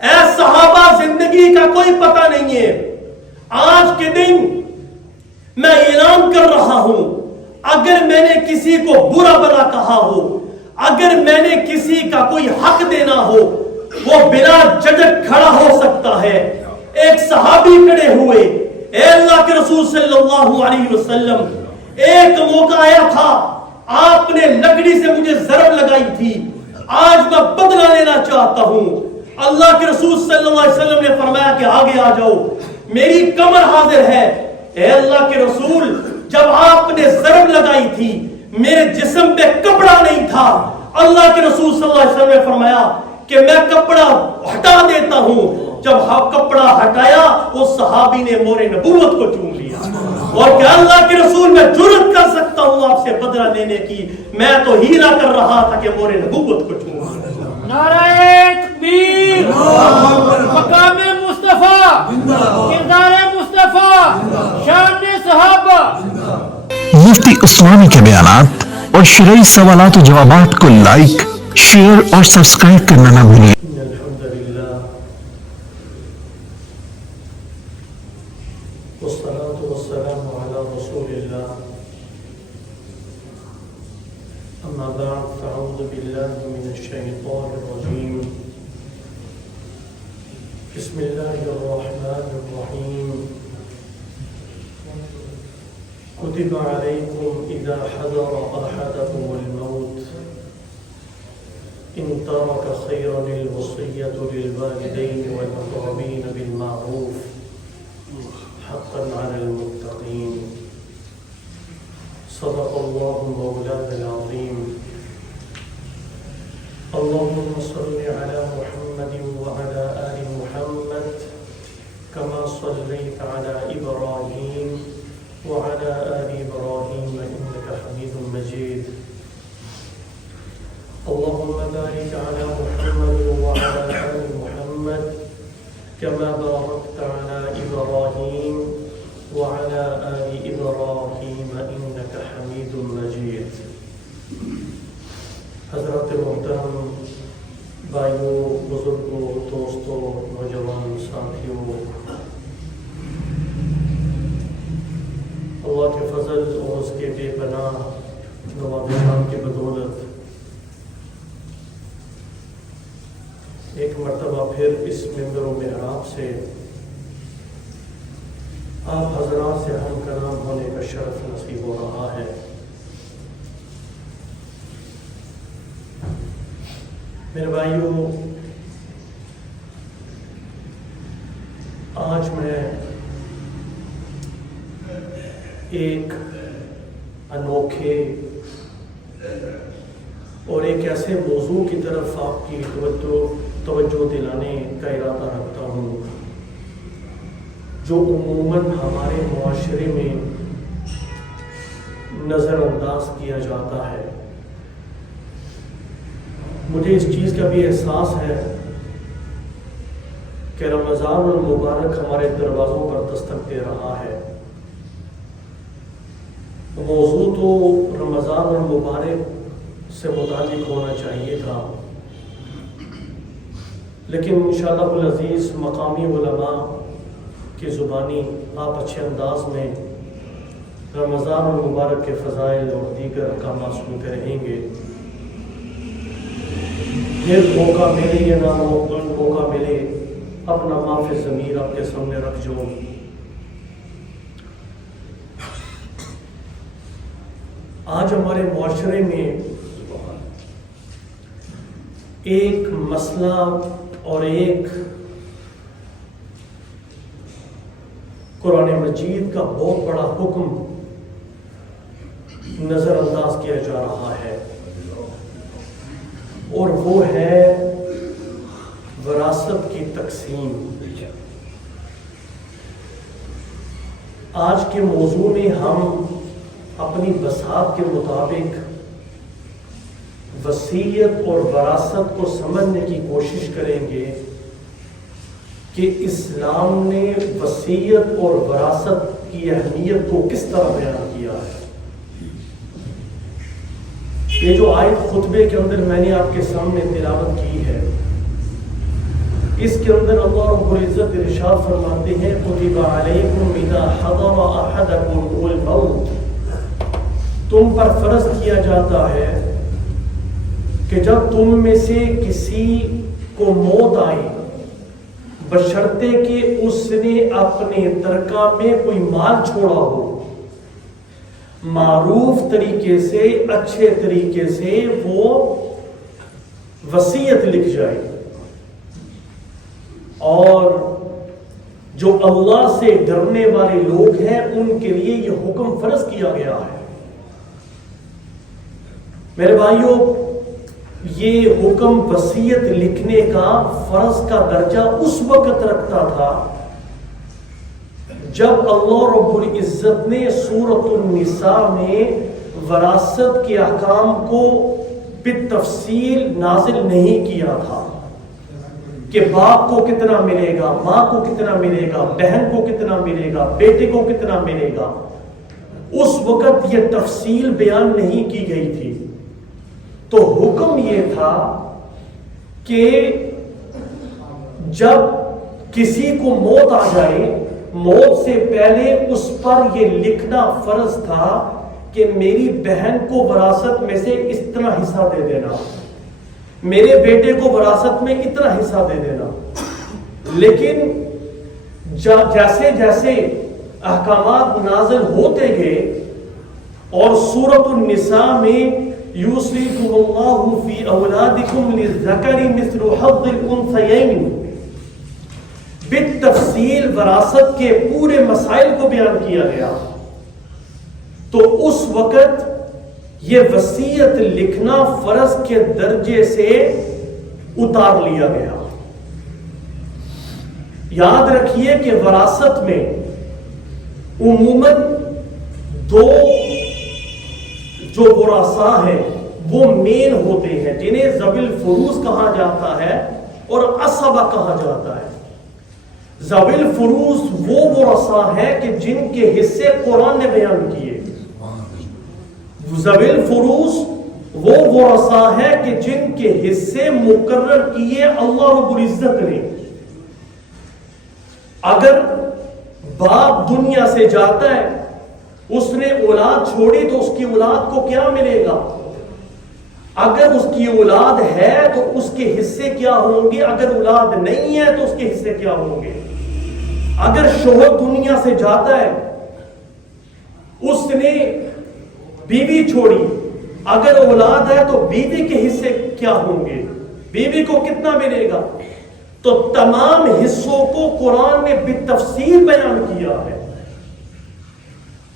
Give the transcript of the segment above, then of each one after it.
اے صحابہ، زندگی کا کوئی پتہ نہیں ہے. آج کے دن میں اعلان کر رہا ہوں، اگر میں نے کسی کو برا بلا کہا ہو، اگر میں نے کسی کا کوئی حق دینا ہو، وہ بلا جھجک کھڑا ہو سکتا ہے. ایک صحابی کھڑے ہوئے، اے اللہ کے رسول صلی اللہ علیہ وسلم، ایک موقع آیا تھا، آپ نے لکڑی سے مجھے ضرب لگائی تھی، آج میں بدلہ لینا چاہتا ہوں. اللہ کے رسول صلی اللہ علیہ وسلم نے فرمایا کہ آگے آ جاؤ، میری کمر حاضر ہے. اے اللہ کے رسول، جب آپ نے ضرب لگائی تھی میرے جسم پہ کپڑا نہیں تھا. اللہ کے رسول صلی اللہ علیہ وسلم نے فرمایا کہ میں کپڑا ہٹا دیتا ہوں. جب کپڑا ہٹایا اس صحابی نے مور نبوت کو چوم لیا اور کہ اللہ کے رسول میں جرأت کر سکتا ہوں آپ سے بدلہ لینے کی، میں تو ہیلا کر رہا تھا کہ مور نبوت کو چوم لیا. نعرہ تکبیر، مقام مصطفیٰ، کردار مصطفیٰ، شان صحابہ. مفتی عثمانی کے بیانات اور شرعی سوالات و جوابات کو لائک، شیئر اور سبسکرائب کرنا نہ بھولیں. الحمدللہ والصلاة والسلام على رسول الله. أما بعد فأعوذ بالله من الشيطان الرجيم. بسم الله الرحمن الرحيم. كتب عليكم إذا حضر أحدكم الموت إن ترك خيرا الوصية للوالدين والأقربين بالمعروف حقا على المتقين. صدق الله مولانا العظيم. اللهم صل على محمد وعلى آل محمد كما صليت على إبراهيم وعلى آل إبراهيم إنك حميد مجيد. اللهم بارك على محمد وعلى آل محمد كما باركت على إبراهيم وعلى آل إبراهيم إنك حميد مجيد. حضرت محترم بھائیوں، بزرگوں، دوستوں، نوجوان ساتھیوں، اللہ کے فضل اور اس کے بے پناہ نوازشات کی بدولت ایک مرتبہ پھر اس منبر و محراب سے آپ حضرات سے ہم کلام ہونے کا شرف نصیب ہو رہا ہے. میرے بھائیوں، آج میں ایک انوکھے اور ایک ایسے موضوع کی طرف آپ کی توجہ دلانے کا ارادہ رکھتا ہوں جو عموماً ہمارے معاشرے میں نظر انداز کیا جاتا ہے. مجھے اس چیز کا بھی احساس ہے کہ رمضان المبارک ہمارے دروازوں پر دستک دے رہا ہے. موضوع تو رمضان المبارک سے متعلق ہونا چاہیے تھا، لیکن انشاءاللہ العزیز مقامی علماء کی زبانی آپ اچھے انداز میں رمضان المبارک کے فضائل اور دیگر احکامات سنتے رہیں گے. پھر موقع ملے یا نہ موقع ملے، اپنا معاف ضمیر آپ کے سامنے رکھ جو آج ہمارے معاشرے میں ایک مسئلہ اور ایک قرآن مجید کا بہت بڑا حکم نظر انداز کیا جا رہا ہے، اور وہ ہے وراثت کی تقسیم. آج کے موضوع میں ہم اپنی بساط کے مطابق وصیت اور وراثت کو سمجھنے کی کوشش کریں گے کہ اسلام نے وصیت اور وراثت کی اہمیت کو کس طرح بیان کیا ہے. یہ جو آیت خطبے کے اندر میں نے آپ کے سامنے تلاوت کی ہے، اس کے اندر اللہ رب العزت ارشاد فرماتے ہیں کتب علیکم اذا حضر احدکم الموت، تم پر فرض کیا جاتا ہے کہ جب تم میں سے کسی کو موت آئی، بشرطے کہ اس نے اپنے ترکہ میں کوئی مال چھوڑا ہو، معروف طریقے سے اچھے طریقے سے وہ وصیت لکھ جائے، اور جو اللہ سے ڈرنے والے لوگ ہیں ان کے لیے یہ حکم فرض کیا گیا ہے۔ میرے بھائیوں، یہ حکم وصیت لکھنے کا فرض کا درجہ اس وقت رکھتا تھا جب اللہ رب العزت نے سورۃ النساء میں وراثت کے احکام کو بالتفصیل نازل نہیں کیا تھا کہ باپ کو کتنا ملے گا، ماں کو کتنا ملے گا، بہن کو کتنا ملے گا، بیٹے کو کتنا ملے گا۔ اس وقت یہ تفصیل بیان نہیں کی گئی تھی، تو حکم یہ تھا کہ جب کسی کو موت آ جائے، موت سے پہلے اس پر یہ لکھنا فرض تھا کہ میری بہن کو وراثت میں سے اس طرح حصہ دے دینا، میرے بیٹے کو وراثت میں اتنا حصہ دے دینا۔ لیکن جیسے جیسے احکامات نازل ہوتے گئے اور سورۃ النساء میں یوصیکم اللہ فی اولادکم للذکر مثل حظ الانثیین بالتفصیل وراثت کے پورے مسائل کو بیان کیا گیا، تو اس وقت یہ وصیت لکھنا فرض کے درجے سے اتار لیا گیا۔ یاد رکھیے کہ وراثت میں عموماً دو جو ورثاء ہیں وہ مین ہوتے ہیں، جنہیں ذوی الفروض کہا جاتا ہے اور عصبہ کہا جاتا ہے۔ ذوی الفروض وہ ورثاء ہیں کہ جن کے حصے قرآن نے بیان کیے، ذوی الفروض وہ ورثاء ہیں کہ جن کے حصے مقرر کیے اللہ رب العزت نے۔ اگر باپ دنیا سے جاتا ہے، اس نے اولاد چھوڑی تو اس کی اولاد کو کیا ملے گا؟ اگر اس کی اولاد ہے تو اس کے حصے کیا ہوں گے، اگر اولاد نہیں ہے تو اس کے حصے کیا ہوں گے؟ اگر شوہر دنیا سے جاتا ہے، اس نے بیوی چھوڑی، اگر اولاد ہے تو بیوی کے حصے کیا ہوں گے، بیوی کو کتنا ملے گا؟ تو تمام حصوں کو قرآن نے بالتفصیل بیان کیا ہے۔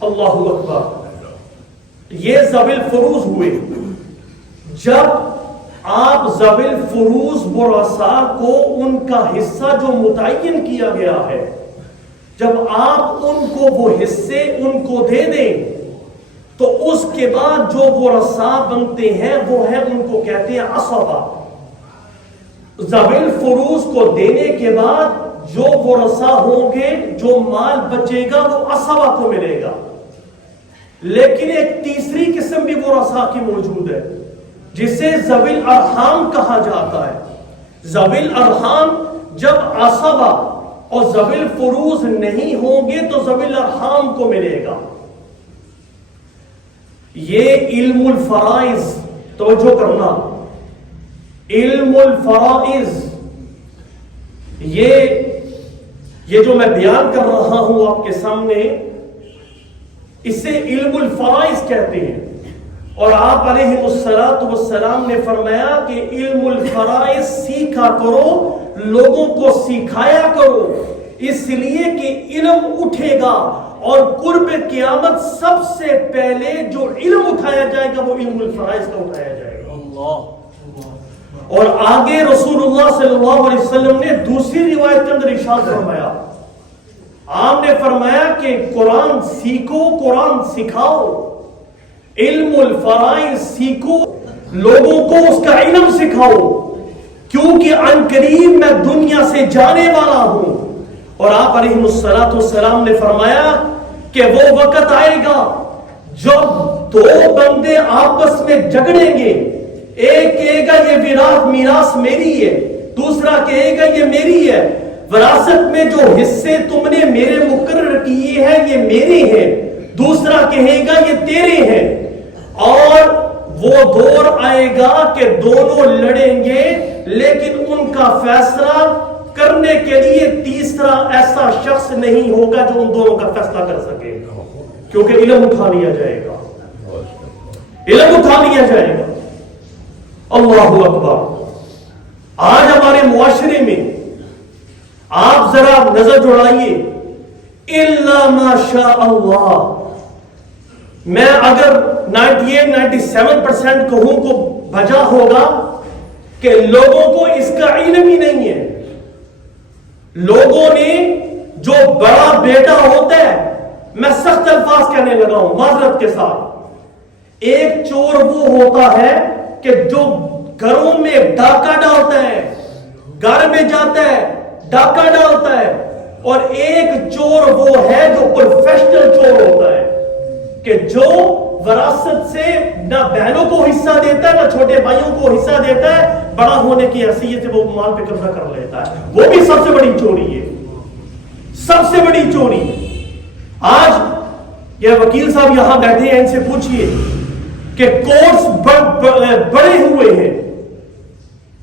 اللہ اکبر۔ یہ ذوی الفروض ہوئے۔ جب آپ ذوی الفروض ورثاء کو ان کا حصہ جو متعین کیا گیا ہے، جب آپ ان کو وہ حصے ان کو دے دیں تو اس کے بعد جو ورثاء بنتے ہیں وہ ہیں، ان کو کہتے ہیں عصبہ۔ ذوی الفروض کو دینے کے بعد جو ورثاء ہوں گے، جو مال بچے گا وہ عصبہ کو ملے گا۔ لیکن ایک تیسری قسم بھی ورثاء کی موجود ہے جسے ذوی الارحام کہا جاتا ہے۔ ذوی الارحام جب عصبہ اور ذوی الفروض نہیں ہوں گے تو ذوی الارحام کو ملے گا۔ یہ علم الفرائض، توجہ کرنا، علم الفرائض، یہ جو میں بیان کر رہا ہوں آپ کے سامنے، اسے علم الفرائض کہتے ہیں۔ اور آپ علیہ الصلوۃ والسلام نے فرمایا کہ علم الفرائض سیکھا کرو، لوگوں کو سکھایا کرو، اس لیے کہ علم اٹھے گا اور قرب قیامت سب سے پہلے جو علم اٹھایا جائے گا وہ علم الفرائض کا اٹھایا جائے گا۔ اللہ۔ اور آگے رسول اللہ صلی اللہ علیہ وسلم نے دوسری روایت کے اندر ارشاد فرمایا، آپ نے فرمایا کہ قرآن سیکھو، قرآن سکھاؤ، علم الفرائض سیکھو، لوگوں کو اس کا علم سکھاؤ، کیونکہ عن قریب میں دنیا سے جانے والا ہوں۔ اور آپ علیہ الصلوۃ والسلام نے فرمایا کہ وہ وقت آئے گا جب دو بندے آپس میں جھگڑیں گے، ایک کہے گا یہ میراث میری ہے، دوسرا کہے گا یہ میری ہے. وراثت میں جو حصے تم نے میرے مقرر کیے ہیں یہ میرے ہیں. دوسرا کہے گا یہ تیرے ہیں. اور وہ دور آئے گا کہ دونوں لڑیں گے, لیکن ان کا فیصلہ کرنے کے لیے تیسرا ایسا شخص نہیں ہوگا جو ان دونوں کا فیصلہ کر سکے, کیونکہ علم اٹھا لیا جائے گا. علم اٹھا لیا جائے گا. اللہ اکبر. آج ہمارے معاشرے میں آپ ذرا نظر جڑائیے, الا ما شاء اللہ, میں اگر 98-97% کہوں کو بجا ہوگا کہ لوگوں کو اس کا علم ہی نہیں ہے. لوگوں نے جو بڑا بیٹا ہوتا ہے, میں سخت الفاظ کہنے لگا ہوں معذرت کے ساتھ, ایک چور وہ ہوتا ہے کہ جو گھروں میں ڈاکہ ڈالتا ہے, گھر میں جاتا ہے ڈاکہ ڈالتا ہے, اور ایک چور وہ ہے جو پروفیشنل چور ہوتا ہے کہ جو وراثت سے نہ بہنوں کو حصہ دیتا ہے نہ چھوٹے بھائیوں کو حصہ دیتا ہے, بڑا ہونے کی حیثیت سے وہ مال پہ قبضہ کر لیتا ہے. وہ بھی سب سے بڑی چوری ہے, سب سے بڑی چوری. آج یہ وکیل صاحب یہاں بیٹھے ہیں, ان سے پوچھئے کہ کورٹس بڑے ہوئے ہیں,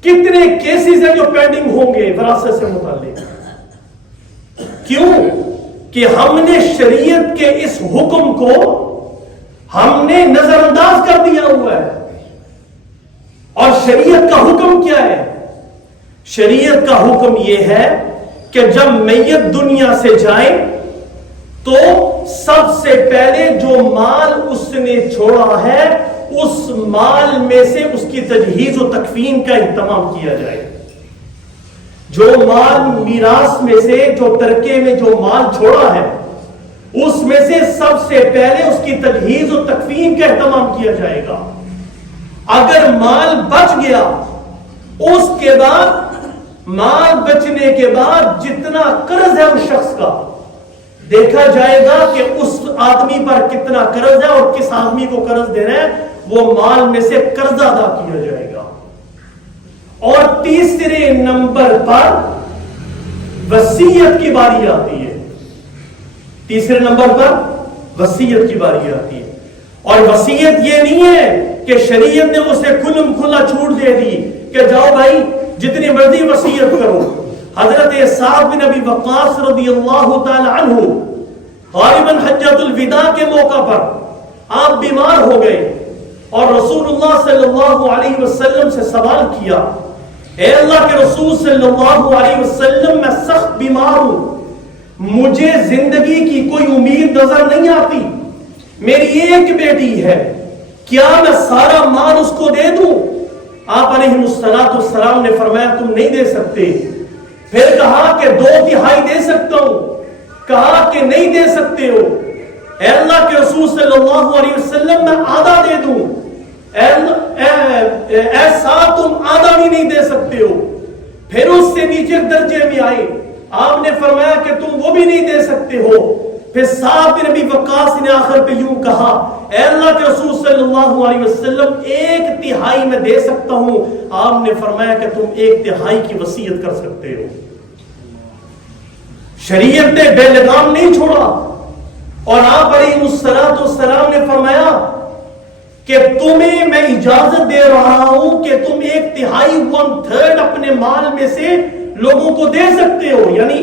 کتنے کیسز ہیں جو پینڈنگ ہوں گے وراثت سے متعلق. کیوں کہ ہم نے شریعت کے اس حکم کو ہم نے نظر انداز کر دیا ہوا ہے. اور شریعت کا حکم کیا ہے؟ شریعت کا حکم یہ ہے کہ جب میت دنیا سے جائے تو سب سے پہلے جو مال اس نے چھوڑا ہے اس مال میں سے اس کی تجہیز و تکفین کا اہتمام کیا جائے. جو مال میراث میں سے, جو ترکے میں جو مال چھوڑا ہے, اس میں سے سب سے پہلے اس کی تجہیز و تکفین کا اہتمام کیا جائے گا. اگر مال بچ گیا, اس کے بعد مال بچنے کے بعد جتنا قرض ہے اس شخص کا دیکھا جائے گا کہ اس آدمی پر کتنا قرض ہے اور کس آدمی کو قرض دینا ہے, وہ مال میں سے قرض ادا کیا جائے گا. اور تیسرے نمبر پر وصیت کی باری آتی ہے. تیسرے نمبر پر وصیت کی باری آتی ہے. اور وصیت یہ نہیں ہے کہ شریعت نے اسے کھلم کھلا چھوٹ دے دی کہ جاؤ بھائی جتنی مرضی وصیت کرو. حضرت سعد بن ابی وقاص رضی اللہ تعالی عنہ غالباً حجۃ الوداع کے موقع پر آپ بیمار ہو گئے اور رسول اللہ صلی اللہ علیہ وسلم سے سوال کیا, اے اللہ کے رسول صلی اللہ علیہ وسلم, میں سخت بیمار ہوں, مجھے زندگی کی کوئی امید نظر نہیں آتی, میری ایک بیٹی ہے, کیا میں سارا مال اس کو دے دوں؟ آپ علیہ السلام نے فرمایا تم نہیں دے سکتے. پھر کہا کہ 2/3 دے سکتا ہوں. کہا کہ نہیں دے سکتے ہو. اے اللہ کے رسول صلی اللہ علیہ وسلم, میں آدھا دے دوں. ایسا تم آدھا بھی نہیں دے سکتے ہو. پھر اس سے نیچے درجے میں آئے, آپ نے فرمایا کہ تم وہ بھی نہیں دے سکتے ہو. پھر سعد بن ابی وقاص نے آخر پہ یوں کہا, اے اللہ کے رسول صلی اللہ علیہ وسلم 1/3 میں دے سکتا ہوں. آپ نے فرمایا کہ تم 1/3 کی وصیت کر سکتے ہو. شریعت نے بے لگام نہیں چھوڑا. اور آپ علیہ السلام نے فرمایا کہ تمہیں میں اجازت دے رہا ہوں کہ تم 1/3 1/3 اپنے مال میں سے لوگوں کو دے سکتے ہو. یعنی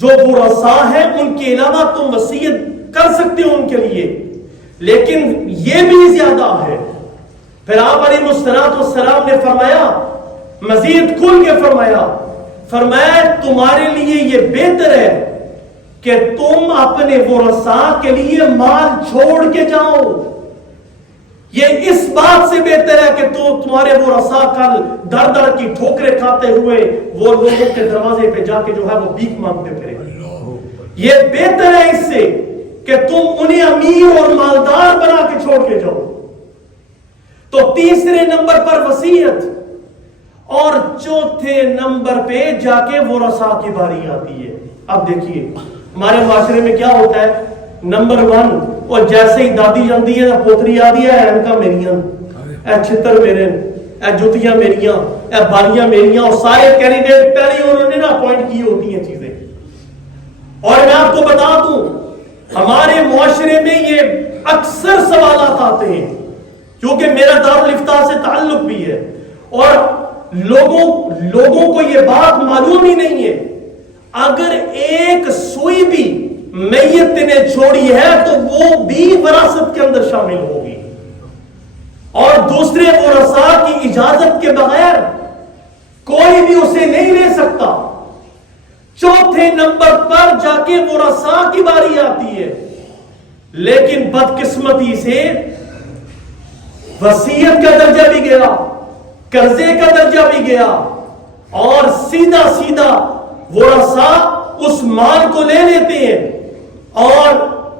جو ورثاء ہیں ان کے علاوہ تم وصیت کر سکتے ہو ان کے لیے, لیکن یہ بھی زیادہ ہے. پھر آپ علیہ السلام نے فرمایا, مزید کھل کے فرمایا تمہارے لیے یہ بہتر ہے کہ تم اپنے ورثاء کے لیے مال چھوڑ کے جاؤ. یہ اس بات سے بہتر ہے کہ تمہارے ورثاء کل در در کی ٹھوکریں کھاتے ہوئے وہ لوگوں کے دروازے پہ جا کے جو ہے وہ بھیک مانگتے پھرے. یہ بہتر ہے اس سے کہ تم انہیں امیر اور مالدار بنا کے چھوڑ کے جاؤ. تو تیسرے نمبر پر وصیت, اور چوتھے نمبر پہ جا کے ورثاء کی باری آتی ہے. اب دیکھیے ہمارے معاشرے میں کیا ہوتا ہے, نمبر 1, اور جیسے ہی دادی جانتی ہے پوتری آ دی ہے, اینکا میریاں, اے چھتر میرے, اے جوتیاں میریاں, بالیاں میریاں اور سارے کینڈیڈیٹ پہلے ہی انہوں نے نا اپوائنٹ کی ہوتی ہیں چیزیں. اور میں آپ کو بتا دوں ہمارے معاشرے میں یہ اکثر سوالات آتے ہیں کیونکہ میرا دارالفتاء سے تعلق بھی ہے اور لوگوں کو یہ بات معلوم ہی نہیں ہے. اگر ایک سوئی بھی میت نے چھوڑی ہے تو وہ بھی وراثت کے اندر شامل ہوگی اور دوسرے ورثاء کی اجازت کے بغیر کوئی بھی اسے نہیں لے سکتا. چوتھے نمبر پر جا کے ورثاء کی باری آتی ہے. لیکن بدقسمتی سے وصیت کا درجہ بھی گیا, قرضے کا درجہ بھی گیا اور سیدھا ورثاء اس مال کو لے لیتے ہیں اور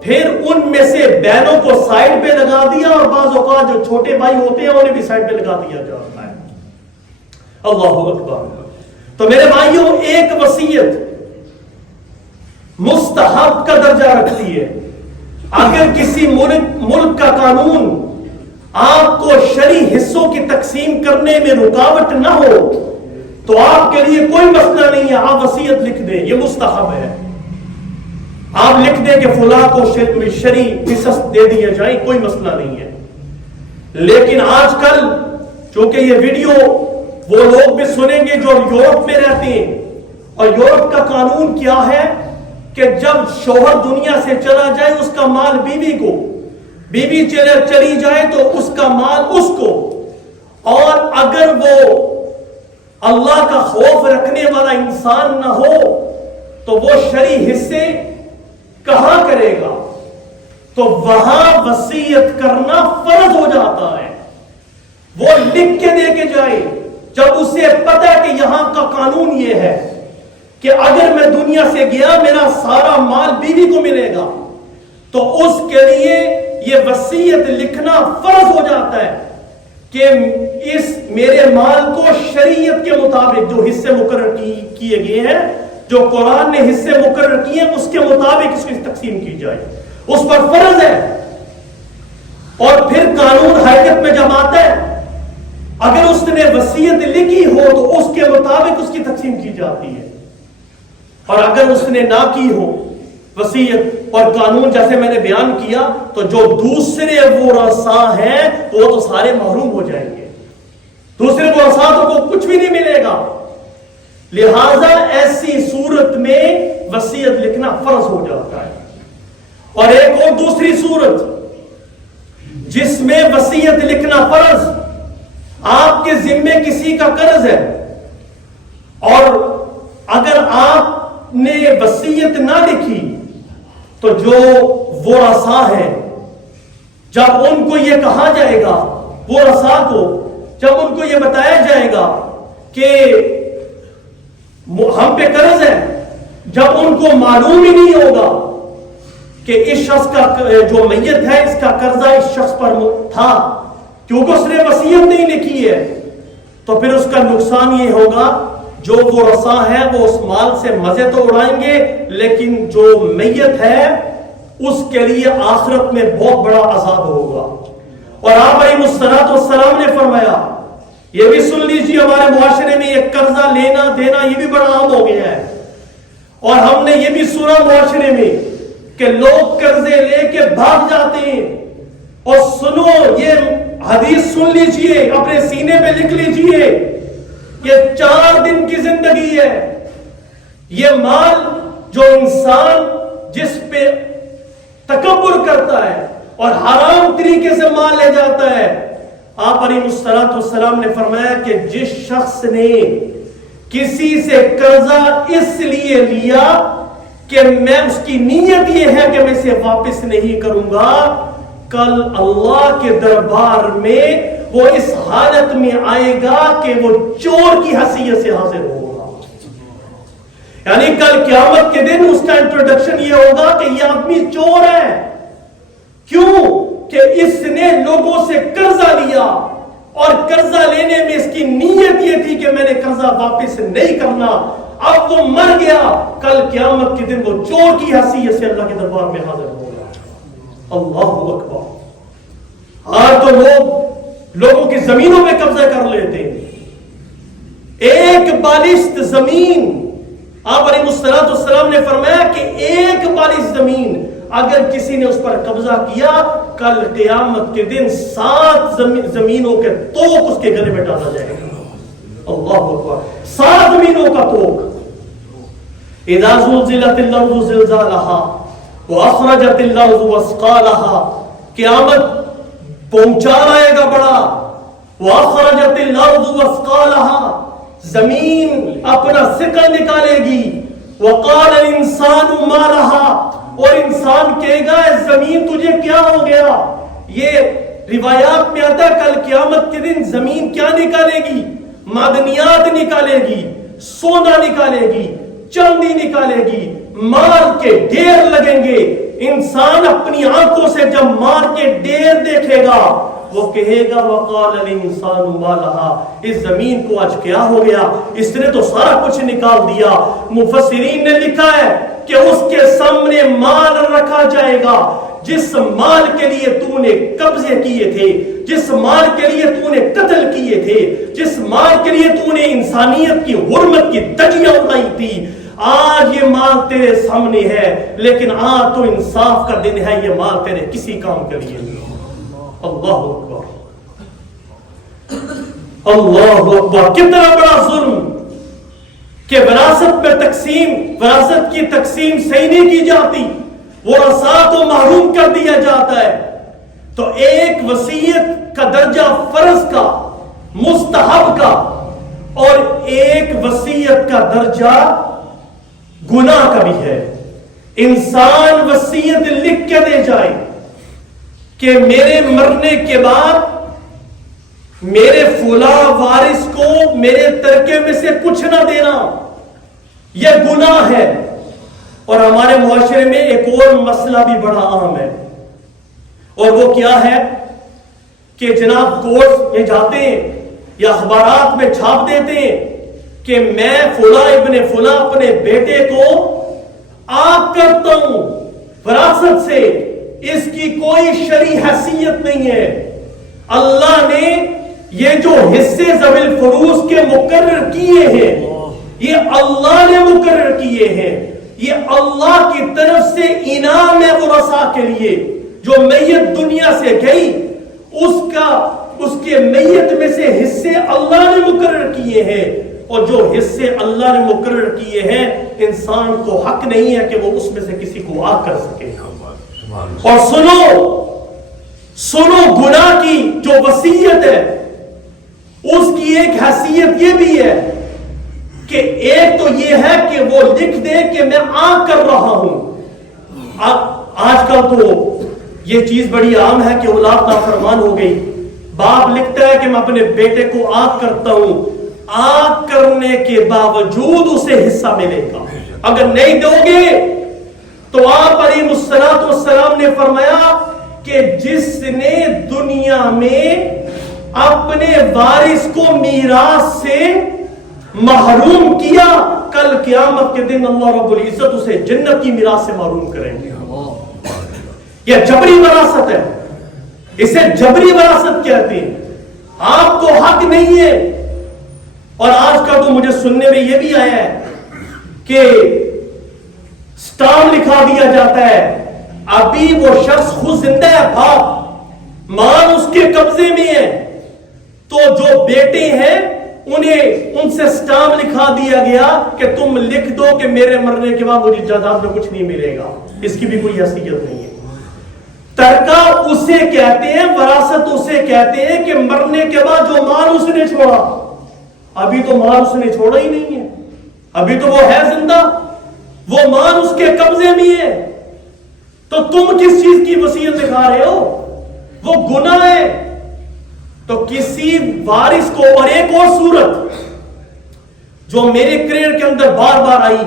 پھر ان میں سے بہنوں کو سائڈ پہ لگا دیا اور بعض اوقات جو چھوٹے بھائی ہوتے ہیں انہیں بھی سائڈ پہ لگا دیا جاتا ہے. اللہ اکبر. تو میرے بھائیوں ایک وصیت مستحب کا درجہ رکھتی ہے. اگر کسی ملک کا قانون آپ کو شرعی حصوں کی تقسیم کرنے میں رکاوٹ نہ ہو تو آپ کے لیے کوئی مسئلہ نہیں ہے, آپ وصیت لکھ دیں, یہ مستحب ہے. آپ لکھ دیں کہ فلاں کو شرعی حصص دے دیا جائے, کوئی مسئلہ نہیں ہے. لیکن آج کل چونکہ یہ ویڈیو وہ لوگ بھی سنیں گے جو یورپ میں رہتے ہیں, اور یورپ کا قانون کیا ہے کہ جب شوہر دنیا سے چلا جائے اس کا مال بیوی کو, بیوی چلی جائے تو اس کا مال اس کو, اور اگر وہ اللہ کا خوف رکھنے والا انسان نہ ہو تو وہ شرعی حصے کہاں کرے گا؟ تو وہاں وصیت کرنا فرض ہو جاتا ہے. وہ لکھ کے دے کے جائے جب اسے پتہ ہے کہ یہاں کا قانون یہ ہے کہ اگر میں دنیا سے گیا میرا سارا مال بیوی کو ملے گا, تو اس کے لیے یہ وصیت لکھنا فرض ہو جاتا ہے کہ اس میرے مال کو شریعت کے مطابق جو حصے مقرر کیے گئے ہیں, جو قرآن نے حصے مقرر کیے ہیں اس کے مطابق اس کی تقسیم کی جائے. اس پر فرض ہے. اور پھر قانون حقیقت میں جب آتا ہے اگر اس نے وصیت لکھی ہو تو اس کے مطابق اس کی تقسیم کی جاتی ہے, اور اگر اس نے نہ کی ہو وصیت اور قانون جیسے میں نے بیان کیا تو جو دوسرے ورثاء ہیں وہ تو سارے محروم ہو جائیں گے, دوسرے ورثاء کو کچھ بھی نہیں ملے گا. لہذا ایسی صورت میں وصیت لکھنا فرض ہو جاتا ہے. اور ایک اور دوسری صورت جس میں وصیت لکھنا فرض, آپ کے ذمے کسی کا قرض ہے اور اگر آپ نے وصیت نہ لکھی تو جو ورثاء ہیں جب ان کو یہ کہا جائے گا, ورثاء کو جب ان کو یہ بتایا جائے گا کہ ہم پہ قرض ہے, جب ان کو معلوم ہی نہیں ہوگا کہ اس شخص کا جو میت ہے اس کا قرضہ اس شخص پر تھا کیونکہ اس نے وصیت نہیں لکھی ہے, تو پھر اس کا نقصان یہ ہوگا جو ورثاء ہیں وہ اس مال سے مزے تو اڑائیں گے لیکن جو میت ہے اس کے لیے آخرت میں بہت بڑا عذاب ہوگا. اور آپ علیہ الصلوۃ والسلام نے فرمایا, یہ بھی سن لیجیے, ہمارے معاشرے میں یہ قرضہ لینا دینا یہ بھی بڑا عام ہو گیا ہے, اور ہم نے یہ بھی سنا معاشرے میں کہ لوگ قرضے لے کے بھاگ جاتے ہیں. اور سنو, یہ حدیث سن لیجیے, اپنے سینے پہ لکھ لیجیے, یہ 4 دن کی زندگی ہے. یہ مال جو انسان جس پہ تکبر کرتا ہے اور حرام طریقے سے مال لے جاتا ہے, آپ علیہ الصلوۃ والسلام نے فرمایا کہ جس شخص نے کسی سے قرضہ اس لیے لیا کہ میں اس کی نیت یہ ہے کہ میں اسے واپس نہیں کروں گا, کل اللہ کے دربار میں وہ اس حالت میں آئے گا کہ وہ چور کی حیثیت سے حاضر ہوگا. یعنی کل قیامت کے دن اس کا انٹروڈکشن یہ ہوگا کہ یہ آدمی چور ہے. کیوں؟ کہ اس نے لوگوں سے قرضہ لیا اور قرضہ لینے میں اس کی نیت یہ تھی کہ میں نے قرضہ واپس نہیں کرنا. اب وہ مر گیا, کل قیامت کے دن وہ چور کی حیثیت سے اللہ کے دربار میں حاضر ہوگا. اللہ اکبر. آج تو لوگوں کی زمینوں میں قبضہ کر لیتے ہیں, ایک بالشت زمین، آپ علیہ السلام نے فرمایا کہ ایک بالشت زمین اگر کسی نے اس پر قبضہ کیا، کل قیامت کے دن 7 زمینوں کے توق اس کے گلے میں ڈالا جائے گا۔ اللہ اکبر، 7 زمینوں کا توق۔ اذا زلزلت الارض زلزالها واخرجت الارض اثقالها، قیامت پہنچا رہے گا بڑا۔ واخرجت الارض اثقالها، زمین اپنا ثقل نکالے گی۔ وقال الانسان ما لها، اور انسان کہے گا اے زمین تجھے کیا ہو گیا۔ یہ روایات میں آتا ہے کل قیامت کے دن زمین کیا نکالے گی؟ معدنیات نکالے گی، سونا نکالے گی، چاندی نکالے گی، مال کے ڈھیر لگیں گے۔ انسان اپنی آنکھوں سے جب مال کے ڈھیر دیکھے گا وہ کہے گا وقال الانسان ما لها، اس زمین کو آج کیا ہو گیا، اس نے تو سارا کچھ نکال دیا۔ مفسرین نے لکھا ہے کہ اس کے سامنے مال رکھا جائے گا، جس مال کے لیے تو نے قبضے کیے تھے، جس مال کے لیے تو نے قتل کیے تھے، جس مال کے لیے تو نے انسانیت کی حرمت کی دھجیاں اڑائی تھی، آج یہ مال تیرے سامنے ہے، لیکن آج تو انصاف کا دن ہے، یہ مال تیرے کسی کام کے لیے نہیں۔ اللہ اکبر، اللہ اکبر، کتنا بڑا ظلم کہ وراثت میں تقسیم، وراثت کی تقسیم صحیح نہیں کی جاتی، ورثاء کو محروم کر دیا جاتا ہے۔ تو ایک وصیت کا درجہ فرض کا، مستحب کا، اور ایک وصیت کا درجہ گناہ کا بھی ہے۔ انسان وصیت لکھ کے دے جائے کہ میرے مرنے کے بعد میرے فلاں وارث کو میرے ترکے میں سے کچھ نہ دینا، یہ گناہ ہے۔ اور ہمارے معاشرے میں ایک اور مسئلہ بھی بڑا عام ہے، اور وہ کیا ہے کہ جناب کورٹ میں جاتے ہیں یا اخبارات میں چھاپ دیتے ہیں کہ میں فلاں ابن فلاں اپنے بیٹے کو آگ کرتا ہوں وراثت سے، اس کی کوئی شرعی حیثیت نہیں ہے۔ اللہ نے یہ جو حصے ذوی الفروض کے مقرر کیے ہیں، یہ اللہ نے مقرر کیے ہیں، یہ اللہ کی طرف سے انعام ہے ورثاء کے لیے۔ جو میت دنیا سے گئی اس کے میت میں سے حصے اللہ نے مقرر کیے ہیں، اور جو حصے اللہ نے مقرر کیے ہیں انسان کو حق نہیں ہے کہ وہ اس میں سے کسی کو آگ کر سکے۔ اور سنو گناہ کی جو وصیت ہے اس کی ایک حیثیت یہ بھی ہے کہ ایک تو یہ ہے کہ وہ لکھ دے کہ میں آگ کر رہا ہوں۔ آج کل تو یہ چیز بڑی عام ہے کہ اولاد نافرمان ہو گئی، باپ لکھتا ہے کہ میں اپنے بیٹے کو آگ کرتا ہوں، آگ کرنے کے باوجود اسے حصہ ملے گا۔ اگر نہیں دو گے تو آپ علیہ السلام نے فرمایا کہ جس نے دنیا میں اپنے وارث کو میراث سے محروم کیا، کل قیامت کے دن اللہ رب العزت اسے جنت کی میراث سے محروم کریں گے۔ یہ جبری وراثت ہے، اسے جبری وراثت کہتے ہیں۔ آپ کو حق نہیں ہے۔ اور آج کا تو مجھے سننے میں یہ بھی آیا ہے کہ سٹام لکھا دیا جاتا ہے، ابھی وہ شخص خود زندہ ہے، باپ، مال اس کے قبضے میں ہے، تو جو بیٹے ہیں انہیں ان سے سٹام لکھا دیا گیا کہ تم لکھ دو کہ میرے مرنے کے بعد مجھے جائیداد میں کچھ نہیں ملے گا، اس کی بھی کوئی حیثیت نہیں ہے۔ ترکہ اسے کہتے ہیں، وراثت اسے کہتے ہیں کہ مرنے کے بعد جو مال اس نے چھوڑا، ابھی تو مال اس نے چھوڑا ہی نہیں ہے، ابھی تو وہ ہے زندہ، وہ مال اس کے قبضے میں ہے، تو تم کس چیز کی وصیت دکھا رہے ہو؟ وہ گناہ ہے۔ تو کسی وارث کو، اور ایک اور صورت جو میرے کریئر کے اندر بار بار آئی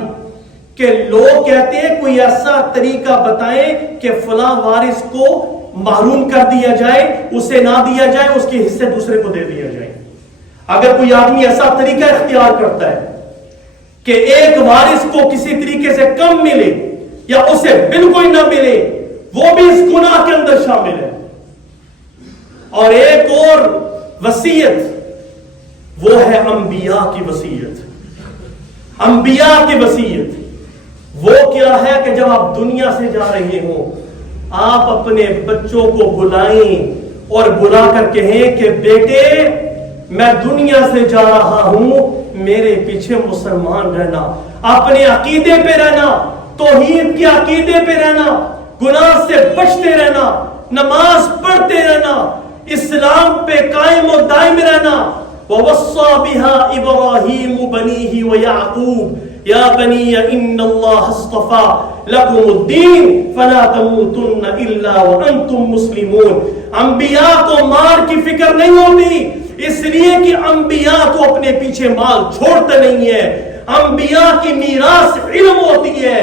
کہ لوگ کہتے ہیں کوئی ایسا طریقہ بتائیں کہ فلاں وارث کو محروم کر دیا جائے، اسے نہ دیا جائے، اس کے حصے دوسرے کو دے دیا جائے۔ اگر کوئی آدمی ایسا طریقہ اختیار کرتا ہے کہ ایک وارث کو کسی طریقے سے کم ملے یا اسے بالکل نہ ملے، وہ بھی اس گناہ کے اندر شامل ہے۔ اور ایک اور وصیت وہ ہے انبیاء کی وصیت. انبیاء کی وصیت وہ کیا ہے کہ جب آپ دنیا سے جا رہے ہوں آپ اپنے بچوں کو بلائیں اور بلا کر کہیں کہ بیٹے میں دنیا سے جا رہا ہوں, میرے پیچھے مسلمان رہنا, اپنے عقیدے پہ رہنا, توحید کے عقیدے پہ رہنا, گناہ سے بچتے رہنا, نماز پڑھتے رہنا, اسلام پہ قائم و دائم رہنا. وَوَصَّى بِهَا إِبْرَاهِيمُ بَنِيهِ وَيَعْقُوبُ يَا بَنِيَّ إِنَّ اللَّهَ اصْطَفَى لَكُمُ الدِّينَ فَلَا تَمُوتُنَّ إِلَّا وَأَنْتُمْ مُسْلِمُونَ. انبیاء کو مال کی فکر نہیں ہوتی, اس لیے کہ انبیاء تو اپنے پیچھے مال چھوڑتے نہیں ہیں. انبیاء کی میراث علم ہوتی ہے.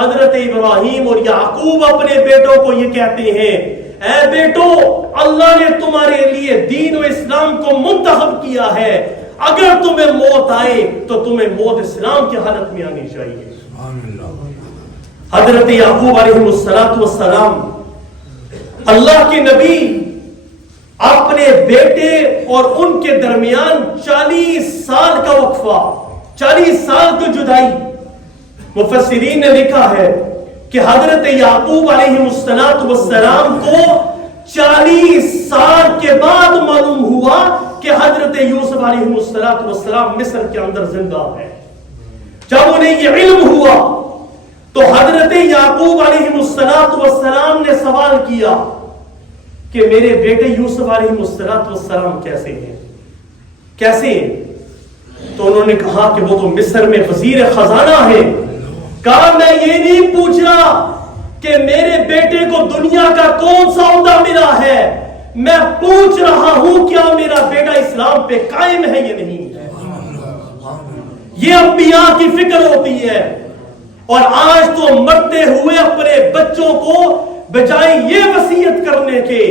حضرت ابراہیم اور یعقوب اپنے بیٹوں کو یہ کہتے ہیں, اے بیٹو اللہ نے تمہارے لیے دین و اسلام کو منتخب کیا ہے, اگر تمہیں موت آئے تو تمہیں موت اسلام کی حالت میں آنی چاہیے. حضرت یعقوب علیہ السلام اللہ کے نبی, اپنے بیٹے اور ان کے درمیان 40 سال کا وقفہ, 40 سال کی جدائی. مفسرین نے لکھا ہے کہ حضرت یعقوب علیہ السلام کو 40 سال کے بعد معلوم ہوا کہ حضرت یوسف علیہ السلام مصر کے اندر زندہ ہے. جب انہیں یہ علم ہوا تو حضرت یعقوب علیہ السلام نے سوال کیا کہ میرے بیٹے یوسف علیہ السلام کیسے ہیں, کیسے ہیں؟ تو انہوں نے کہا کہ وہ تو مصر میں وزیر خزانہ ہے. کہا میں یہ نہیں پوچھ رہا کہ میرے بیٹے کو دنیا کا کون سا عہدہ ملا ہے, میں پوچھ رہا ہوں کیا میرا بیٹا اسلام پہ قائم ہے یا نہیں ہے. یہ انبیاء کی فکر ہوتی ہے. اور آج تو مرتے ہوئے اپنے بچوں کو بجائے یہ وصیت کرنے کے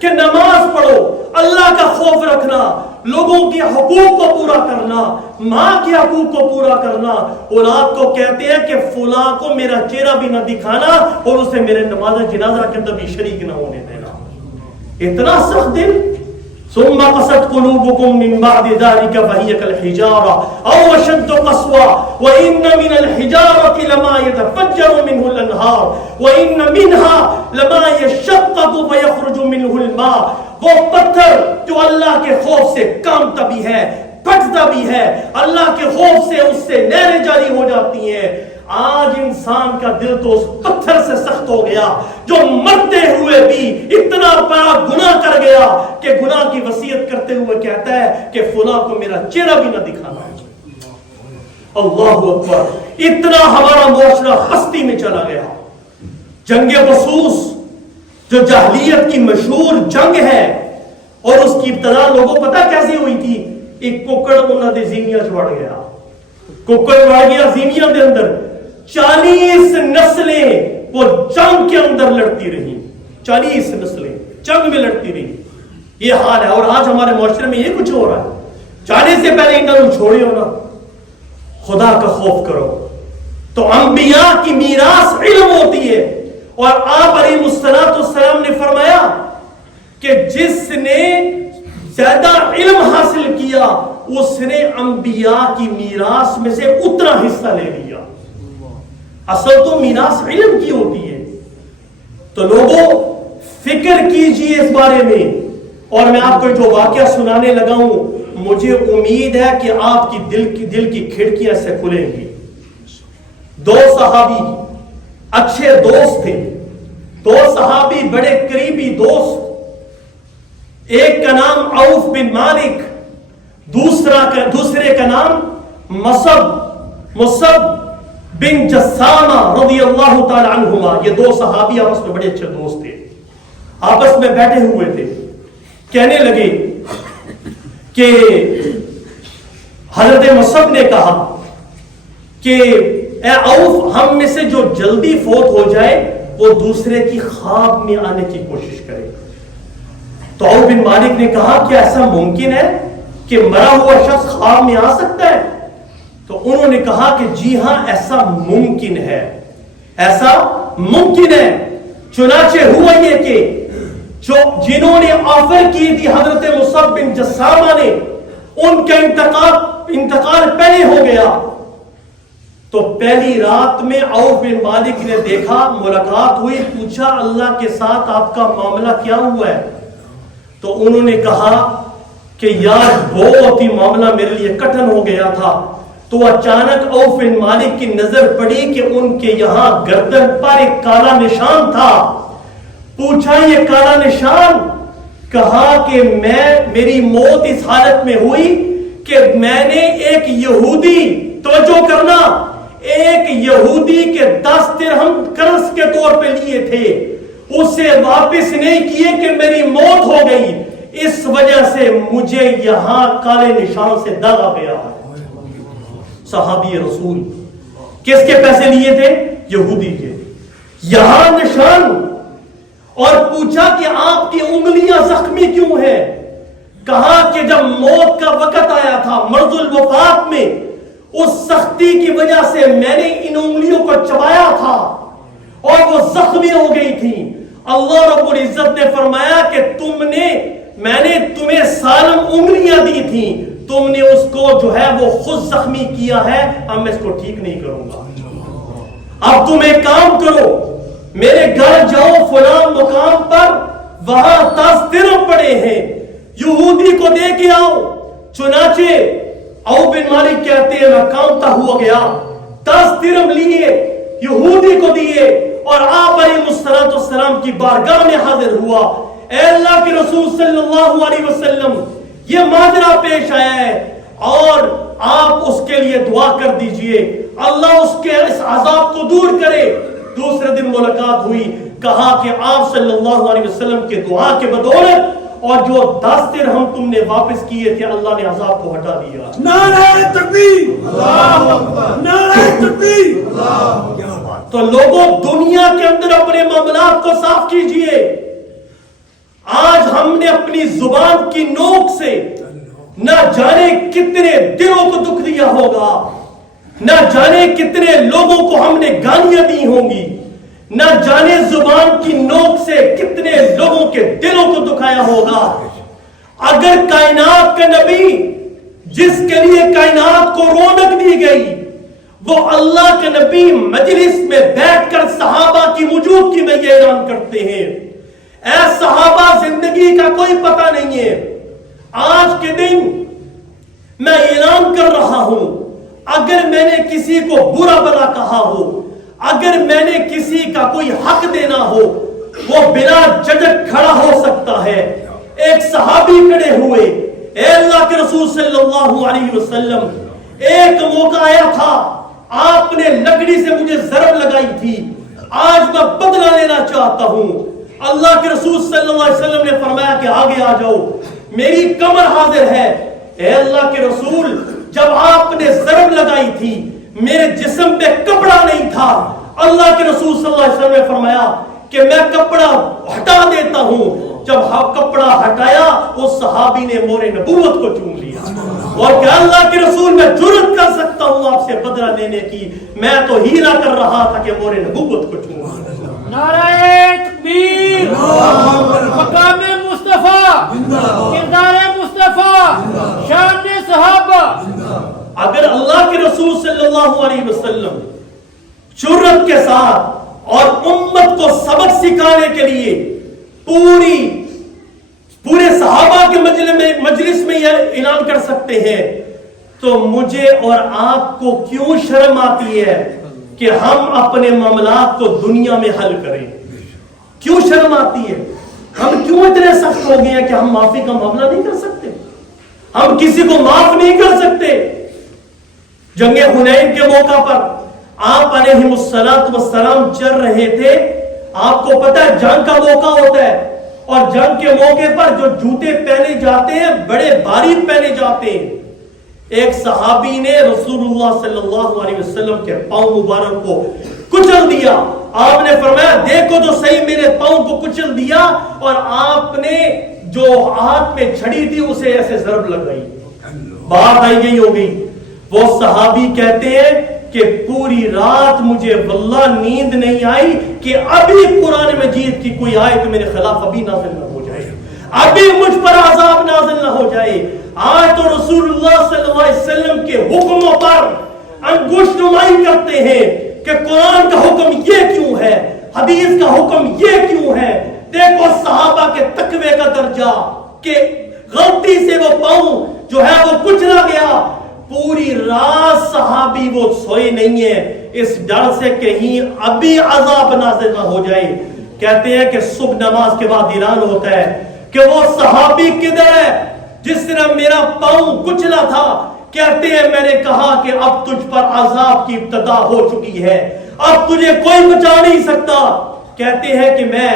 کہ نماز پڑھو, اللہ کا خوف رکھنا, لوگوں کے حقوق کو پورا کرنا, ماں کے حقوق کو پورا کرنا, اولاد کو کہتے ہیں کہ فلاں کو میرا چہرہ بھی نہ دکھانا اور اسے میرے نماز جنازہ کے اندر بھی شریک نہ ہونے دینا. اتنا سخت دل. ثم قست قلوبكم من بعد ذلك فهي كالحجارة أو أشد قسوة وإن من الحجارة لما يتفجر منه الأنهار وإن منها لما يشقق فيخرج منه الماء. وہ پتھر جو اللہ کے خوف سے کامتا بھی ہے, پھٹتا بھی ہے, اللہ کے خوف سے اس سے نہریں جاری ہو جاتی ہیں. آج انسان کا دل تو اس پتھر سے سخت ہو گیا جو مرتے ہوئے بھی اتنا بڑا گناہ کر گیا کہ گناہ کی وصیت کرتے ہوئے کہتا ہے کہ فلاں کو میرا چہرہ بھی نہ دکھانا. اللہ اکبر. اتنا ہمارا معاشرہ پستی میں چلا گیا. جنگ بسوس جو جاہلیت کی مشہور جنگ ہے اور اس کی ابتدا لوگوں پتہ کیسے ہوئی تھی, ایک ککڑ انہاں دے زیمیاں چڑھ گیا, ککڑ چڑھ گیا زیمیاں دے اندر, 40 نسلیں وہ جنگ کے اندر لڑتی رہی, 40 نسلیں جنگ میں لڑتی رہی. یہ حال ہے. اور آج ہمارے معاشرے میں یہ کچھ ہو رہا ہے. جانے سے پہلے انہوں چھوڑے ہو نا, خدا کا خوف کرو. تو انبیاء کی میراث علم ہوتی ہے. اور آپ علیہ السلام نے فرمایا کہ جس نے زیادہ علم حاصل کیا اس نے انبیاء کی میراث میں سے اتنا حصہ لے لیا. اصل تو میراث علم کی ہوتی ہے. تو لوگوں فکر کیجئے اس بارے میں. اور میں آپ کو جو واقعہ سنانے لگا ہوں, مجھے امید ہے کہ آپ کی دل کی کھڑکیاں سے کھلیں گی. 2 صحابی اچھے دوست تھے, 2 صحابی بڑے قریبی دوست. ایک کا نام عوف بن مالک, دوسرے کا نام مصعب بن جسامہ رضی اللہ تعالی عنہما. یہ 2 صحابی آپس میں بڑے اچھے دوست تھے. آپس میں بیٹھے ہوئے تھے, کہنے لگے کہ حضرت مصعب نے کہا کہ اے عوف, ہم میں سے جو جلدی فوت ہو جائے وہ دوسرے کی خواب میں آنے کی کوشش کرے. تو عوف بن مالک نے کہا کہ ایسا ممکن ہے کہ مرا ہوا شخص خواب میں آ سکتا ہے؟ تو انہوں نے کہا کہ جی ہاں ایسا ممکن ہے, ایسا ممکن ہے. چنانچہ ہوا یہ کہ جنہوں نے آفر کی تھی حضرت مصعب بن جسامہ نے, ان کا انتقال پہلے ہو گیا. تو پہلی رات میں عوف بن مالک نے دیکھا, ملاقات ہوئی, پوچھا اللہ کے ساتھ آپ کا معاملہ کیا ہوا ہے؟ تو انہوں نے کہا کہ یار بہت ہی معاملہ میرے لیے کٹھن ہو گیا تھا. تو اچانک عوف بن مالک کی نظر پڑی کہ ان کے یہاں گردن پر ایک کالا نشان تھا. پوچھا یہ کالا نشان؟ کہا کہ میری موت اس حالت میں ہوئی کہ میں نے ایک یہودی, توجہ کرنا, ایک یہودی کے 10 درہم قرض کے طور پہ لیے تھے, اسے واپس نہیں کیے کہ میری موت ہو گئی, اس وجہ سے مجھے یہاں کالے نشان سے داغا گیا. صحابی رسول کس کے پیسے لیے تھے؟ یہودی کے. یہاں نشان. اور پوچھا کہ آپ کی انگلیاں زخمی کیوں ہیں؟ کہا کہ جب موت کا وقت آیا تھا مرض الوفات میں, اس سختی کی وجہ سے میں نے ان انگلیوں کو چبایا تھا اور وہ زخمی ہو گئی تھی. اللہ رب العزت نے فرمایا کہ میں نے تمہیں سالم انگلیاں دی تھی, تم نے اس کو جو ہے وہ خود زخمی کیا ہے, اب میں اس کو ٹھیک نہیں کروں گا. اب تم ایک کام کرو, میرے گھر جاؤ فلاں مقام پر, وہاں 10 درہم پڑے ہیں, یہودی کو دے کے آؤ. چنانچہ عوف بن مالک کہتے ہیں میں کامتا ہوا گیا, 10 درہم لیے, یہودی کو دیے اور آپ علیہ السلام کی بارگاہ میں حاضر ہوا. اے اللہ کے رسول صلی اللہ علیہ وسلم, یہ ماجرا پیش آیا ہے اور آپ اس کے لیے دعا کر دیجئے, اللہ اس کے اس عذاب کو دور کرے. دوسرے دن ملاقات ہوئی, کہا کہ آپ صلی اللہ علیہ وسلم کے دعا کے بدولت اور جو 10 درہم تم نے واپس کیے تھے اللہ نے عذاب کو ہٹا دیا. نعرہ تکبیر, اللہ اکبر, نعرہ تکبیر, اللہ. تو لوگوں دنیا کے اندر اپنے معاملات کو صاف کیجئے. آج ہم نے اپنی زبان کی نوک سے نہ جانے کتنے دلوں کو دکھ دیا ہوگا, نہ جانے کتنے لوگوں کو ہم نے گالیاں دی ہوں گی, نہ جانے زبان کی نوک سے کتنے لوگوں کے دلوں کو دکھایا ہوگا. اگر کائنات کا نبی جس کے لیے کائنات کو رونق دی گئی, وہ اللہ کے نبی مجلس میں بیٹھ کر صحابہ کی موجودگی میں یہ اعلان کرتے ہیں, اے صحابہ زندگی کا کوئی پتہ نہیں ہے, آج کے دن میں اعلان کر رہا ہوں, اگر میں نے کسی کو برا بلا کہا ہو, اگر میں نے کسی کا کوئی حق دینا ہو, وہ بلا جھجک کھڑا ہو سکتا ہے. ایک صحابی کھڑے ہوئے, اے اللہ کے رسول صلی اللہ علیہ وسلم, ایک موقع آیا تھا, آپ نے لکڑی سے مجھے ضرب لگائی تھی, آج میں بدلہ لینا چاہتا ہوں. اللہ کے رسول صلی اللہ علیہ وسلم نے فرمایا کہ آگے آ جاؤ, میری کمر حاضر ہے. اے اللہ کے رسول, جب آپ نے ضرب لگائی تھی میرے جسم پہ کپڑا نہیں تھا. اللہ کے رسول صلی اللہ علیہ وسلم نے فرمایا کہ میں کپڑا ہٹا دیتا ہوں. جب کپڑا ہٹایا اس صحابی نے مور نبوت کو چوم لیا اور کہ اللہ کے رسول میں جرأت کر سکتا ہوں آپ سے بدلہ لینے کی, میں تو ہیلا کر رہا تھا کہ مور نبوت کو چوم لیا. نعرہ تکبیر, مقام مصطفیٰ, کردار مصطفیٰ, شان صحابہ. اگر اللہ کے رسول صلی اللہ علیہ وسلم جرأت کے ساتھ اور امت کو سبق سکھانے کے لیے پورے صحابہ کے مجلس میں یہ اعلان کر سکتے ہیں, تو مجھے اور آپ کو کیوں شرم آتی ہے کہ ہم اپنے معاملات کو دنیا میں حل کریں؟ کیوں شرم آتی ہے؟ ہم کیوں اتنے سخت ہو گئے ہیں کہ ہم معافی کا معاملہ نہیں کر سکتے, ہم کسی کو معاف نہیں کر سکتے. جنگ حنین کے موقع پر آپ علیہ السلام چل رہے تھے, آپ کو پتہ ہے جنگ کا موقع ہوتا ہے اور جنگ کے موقع پر جو جوتے پہنے جاتے ہیں بڑے باریک پہنے جاتے ہیں. ایک صحابی نے رسول اللہ صلی اللہ علیہ وسلم کے پاؤں مبارک کو کچل دیا. آپ نے فرمایا دیکھو تو صحیح, میرے پاؤں کو کچل دیا, اور آپ نے جو ہاتھ میں چھڑی تھی اسے ایسے ضرب لگائی, بات آئی گئی ہو گئی. وہ صحابی کہتے ہیں کہ پوری رات مجھے واللہ نیند نہیں آئی کہ ابھی قرآن مجید کی کوئی آیت میرے خلاف ابھی نازل نہ ہو جائے, ابھی مجھ پر عذاب نازل نہ ہو جائے. آج تو رسول اللہ صلی اللہ علیہ وسلم کے حکموں پر انگشت نمائی کرتے ہیں کہ قرآن کا حکم یہ کیوں ہے، حدیث کا حکم یہ کیوں ہے۔ دیکھو صحابہ کے تقوی کا درجہ کہ غلطی سے وہ پاؤں جو ہے وہ کچلا گیا، پوری رات صحابی وہ سوئے نہیں ہیں اس ڈر سے کہیں ابھی عذاب نازل نہ ہو جائے۔ کہتے ہیں کہ صبح نماز کے بعد اعلان ہوتا ہے کہ وہ صحابی کدھر ہے جس نے میرا پاؤں کچلا تھا؟ کہتے ہیں میں نے کہا کہ اب تجھ پر عذاب کی ابتدا ہو چکی ہے، اب تجھے کوئی بچا نہیں سکتا۔ کہتے ہیں کہ میں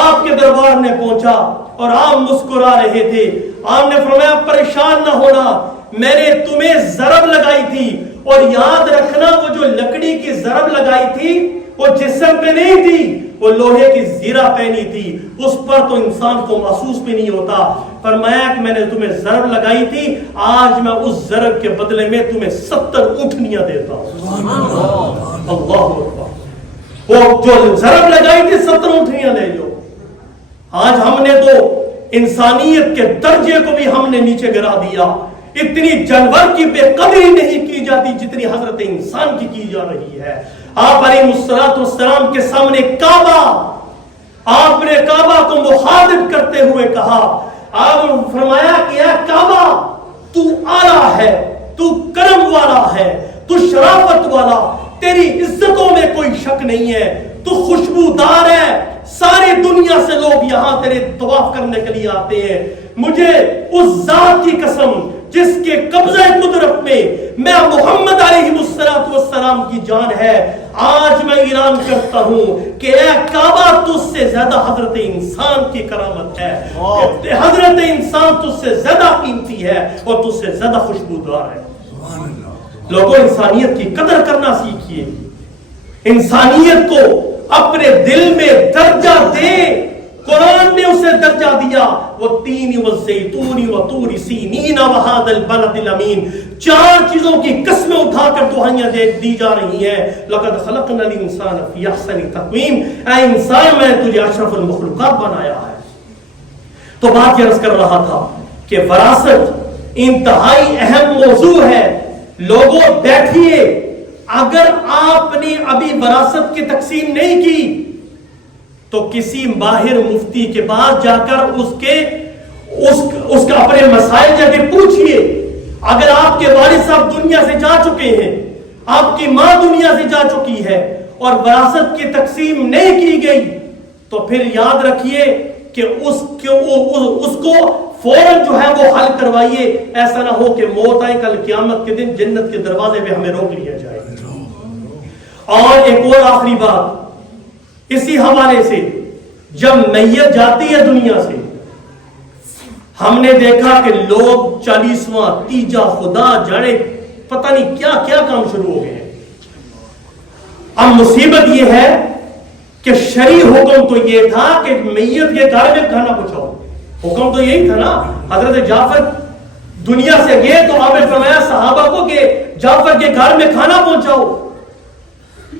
آپ کے دربار میں پہنچا اور آپ مسکرا رہے تھے، آپ نے فرمایا پریشان نہ ہونا، میں نے تمہیں ضرب لگائی تھی، اور یاد رکھنا وہ جو لکڑی کی ضرب لگائی تھی وہ جسم پہ نہیں تھی، وہ لوہے کی زیرہ پہنی تھی، اس پر تو انسان کو محسوس بھی نہیں ہوتا۔ فرمایا کہ میں نے تمہیں ضرب لگائی تھی، آج میں اس ضرب کے بدلے میں تمہیں 70 اونٹنیاں دیتا ہوں۔ اللہ اکبر، وہ جو ضرب لگائی تھی 70 اونٹنیاں لے لو۔ آج ہم نے تو انسانیت کے درجے کو بھی ہم نے نیچے گرا دیا، اتنی جانور کی بے قدری نہیں کی جاتی جتنی حضرت انسان کی جا رہی ہے۔ آپ علیہ السلام کے سامنے کعبہ، آپ نے کعبہ کو مخاطب کرتے ہوئے کہا، آپ نے فرمایا کہ اے کعبہ تو اعلیٰ ہے، تو کرم والا ہے، تو شرافت والا، تیری عزتوں میں کوئی شک نہیں ہے، تو خوشبودار ہے، ساری دنیا سے لوگ یہاں تیرے طواف کرنے کے لیے آتے ہیں۔ مجھے اس ذات کی قسم جس کے قبضہ قدرت میں میں محمد علیہ السلام کی جان ہے، آج میں اعلان کرتا ہوں کہ اے کعبہ تجھ سے زیادہ حضرت انسان کی کرامت ہے، حضرت انسان تجھ سے زیادہ قیمتی ہے اور تجھ سے زیادہ خوشبودار ہے۔ لوگوں انسانیت کی قدر کرنا سیکھیے، انسانیت کو اپنے دل میں درجہ دے۔ قرآن نے اسے درجہ دیا، وَالتِّينِ وَالزَّيْتُونِ وَطُورِ سِينِينَ وَهَذَا الْبَلَدِ الْأَمِينِ، 4 چیزوں کی قسمیں اٹھا کر دعائیاں دی جا رہی ہیں۔ لَقَدْ خَلَقْنَا الْإِنسَانَ فِي أَحْسَنِ تَقْوِيمٍ، اے انسان میں تجھے اشرف المخلوقات بنایا ہے۔ تو بات یہ عرض کر رہا تھا کہ وراثت انتہائی اہم موضوع ہے۔ لوگوں بیٹھیے، اگر آپ نے ابھی وراثت کی تقسیم نہیں کی تو کسی ماہر مفتی کے پاس جا کر اس کا اپنے مسائل جا کے پوچھئے۔ اگر آپ کے والد صاحب دنیا سے جا چکے ہیں، آپ کی ماں دنیا سے جا چکی ہے اور وراثت کی تقسیم نہیں کی گئی تو پھر یاد رکھیے کہ اس کو فوراً جو ہے وہ حل کروائیے، ایسا نہ ہو کہ موت آئے کل قیامت کے دن جنت کے دروازے پہ ہمیں روک لیا جائے۔ اور ایک اور آخری بات اسی حوالے سے، جب میت جاتی ہے دنیا سے، ہم نے دیکھا کہ لوگ 40واں تیجا خدا جانے پتہ نہیں کیا کیا کام شروع ہو گئے ہیں۔ اب مصیبت یہ ہے کہ شرعی حکم تو یہ تھا کہ میت کے گھر میں کھانا پہنچاؤ، حکم تو یہی تھا نا۔ حضرت جعفر دنیا سے گئے تو آپ نے فرمایا صحابہ کو کہ جعفر کے گھر میں کھانا پہنچاؤ،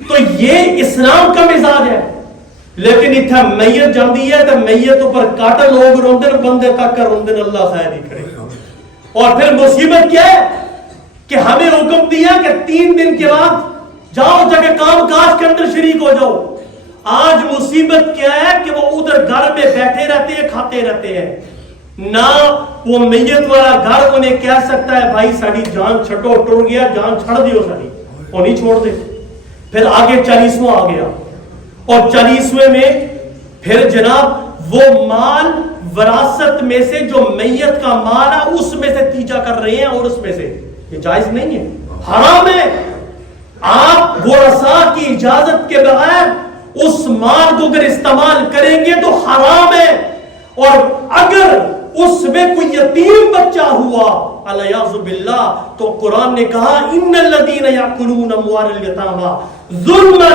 تو یہ اسلام کا مزاج ہے۔ لیکن اتنا میت جاندی ہے تو میت پر کاٹا لوگ روندن بندے تک کر روندن، اللہ خیر ہی کرے۔ اور پھر مصیبت کیا ہے کہ ہمیں حکم دیا کہ 3 دن کے بعد جاؤ جا کے کام کاج کے اندر شریک ہو جاؤ۔ آج مصیبت کیا ہے کہ وہ ادھر گھر میں بیٹھے رہتے ہیں، کھاتے رہتے ہیں، نہ وہ میت والا گھر انہیں کہہ سکتا ہے بھائی ساری جان چھٹو، ٹر گیا جان چھڑ دیو ساری، وہ نہیں چھوڑ دے۔ پھر آگے 40واں آ گیا، اور 40ویں میں پھر جناب وہ مال وراثت میں سے جو میت کا مال ہے اس میں سے تیجا کر رہے ہیں، اور اس میں سے یہ جائز نہیں ہے، حرام ہے۔ آپ ورثاء کی اجازت کے بغیر اس مال کو اگر استعمال کریں گے تو حرام ہے، اور اگر اس میں کوئی یتیم بچہ ہوا الیاذ باللہ تو قرآن نے کہا ان الذین یاکلون اموال الیتامی ظلما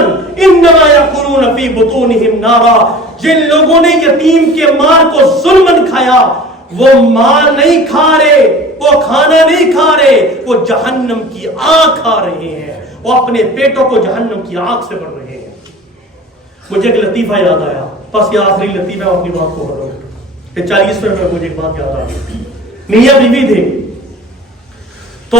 انما یاکلون فی بطونہم نارا، جن لوگوں نے یتیم کے مال کو ظلمن کھایا وہ مال نہیں کھا رہے، وہ کھانا نہیں کھا رہے، وہ جہنم کی آگ کھا رہے ہیں، وہ اپنے پیٹوں کو جہنم کی آگ سے بھر رہے ہیں۔ مجھے ایک لطیفہ یاد آیا، بس یہ آخری لطیفہ اپنی بات کو بتاؤں کہ 40ویں میں مجھے ایک بات یاد آ گئی۔ میاں بیوی تھے، تو